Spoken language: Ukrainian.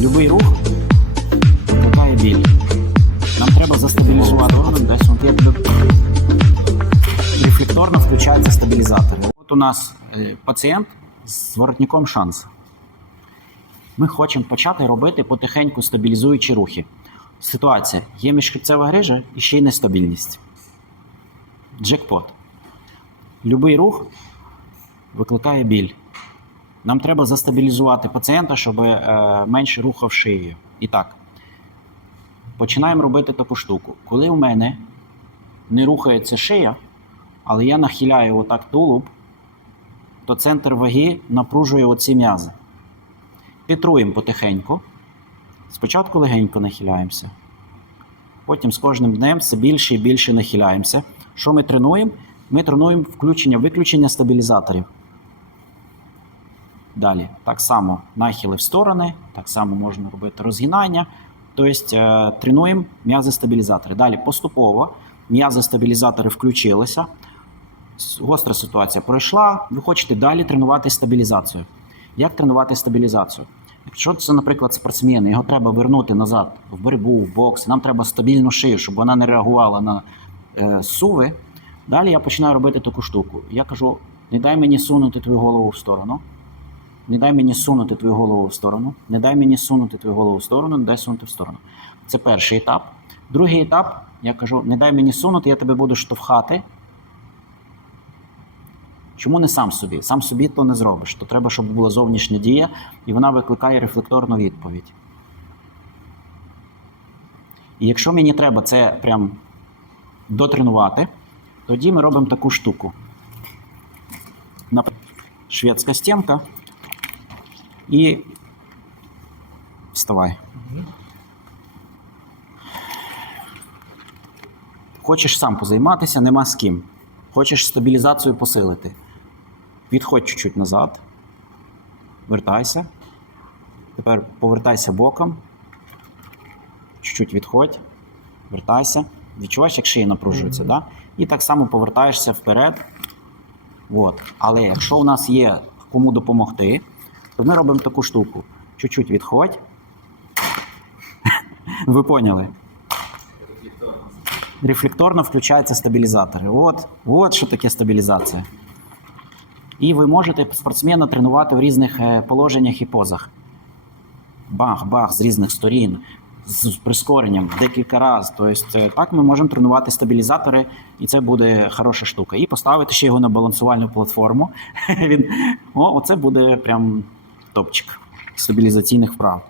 Любий рух викликає біль. Нам треба застабілізувати орган, десь рефлекторно включаються стабілізатори. От у нас е, пацієнт з воротником шанс. Ми хочемо почати робити потихеньку стабілізуючі рухи. Ситуація: є міжхребцева грижа і ще й нестабільність. Джекпот. Любий рух викликає біль. Нам треба застабілізувати пацієнта, щоб е, менше рухав шиєю. І так, починаємо робити таку штуку. Коли у мене не рухається шия, але я нахиляю отак тулуб, то центр ваги напружує оці м'язи. Титруємо потихеньку. Спочатку легенько нахиляємося. Потім з кожним днем все більше і більше нахиляємося. Що ми тренуємо? Ми тренуємо включення-виключення стабілізаторів. Далі, так само нахили в сторони, так само можна робити розгинання. Тобто е, тренуємо м'язи стабілізатори. Далі поступово м'язи стабілізатори включилися. Гостра ситуація пройшла. Ви хочете далі тренувати стабілізацію. Як тренувати стабілізацію? Якщо це, наприклад, спортсмен, його треба вернути назад в боротьбу, в бокс, нам треба стабільну шию, щоб вона не реагувала на е, суви. Далі я починаю робити таку штуку. Я кажу: не дай мені сунути твою голову в сторону. Не дай мені сунути твою голову в сторону. Не дай мені сунути твою голову в сторону, не дай сунути в сторону. Це перший етап. Другий етап, я кажу: не дай мені сунути, я тебе буду штовхати. Чому не сам собі? Сам собі то не зробиш. То треба, щоб була зовнішня дія, і вона викликає рефлекторну відповідь. І якщо мені треба це прям дотренувати, тоді ми робимо таку штуку. Шведська стінка. І вставай. Хочеш сам позайматися, нема з ким. Хочеш стабілізацію посилити. Відходь чуть-чуть назад. Вертайся. Тепер повертайся боком. Чуть-чуть відходь. Вертайся. Відчуваєш, як шия напружується, да? І так само повертаєшся вперед. От. Але якщо у нас є кому допомогти, то ми робимо таку штуку. Чуть-чуть відходь. Ви поняли? Рефлекторно включаються стабілізатори. От, от що таке стабілізація. І ви можете спортсмена тренувати в різних е, положеннях і позах. Бах-бах з різних сторін, з прискоренням декілька разів. Тобто, е, так ми можемо тренувати стабілізатори, і це буде хороша штука. І поставити ще його на балансувальну платформу. Він, о, оце буде прям топчик стабілізаційних вправ.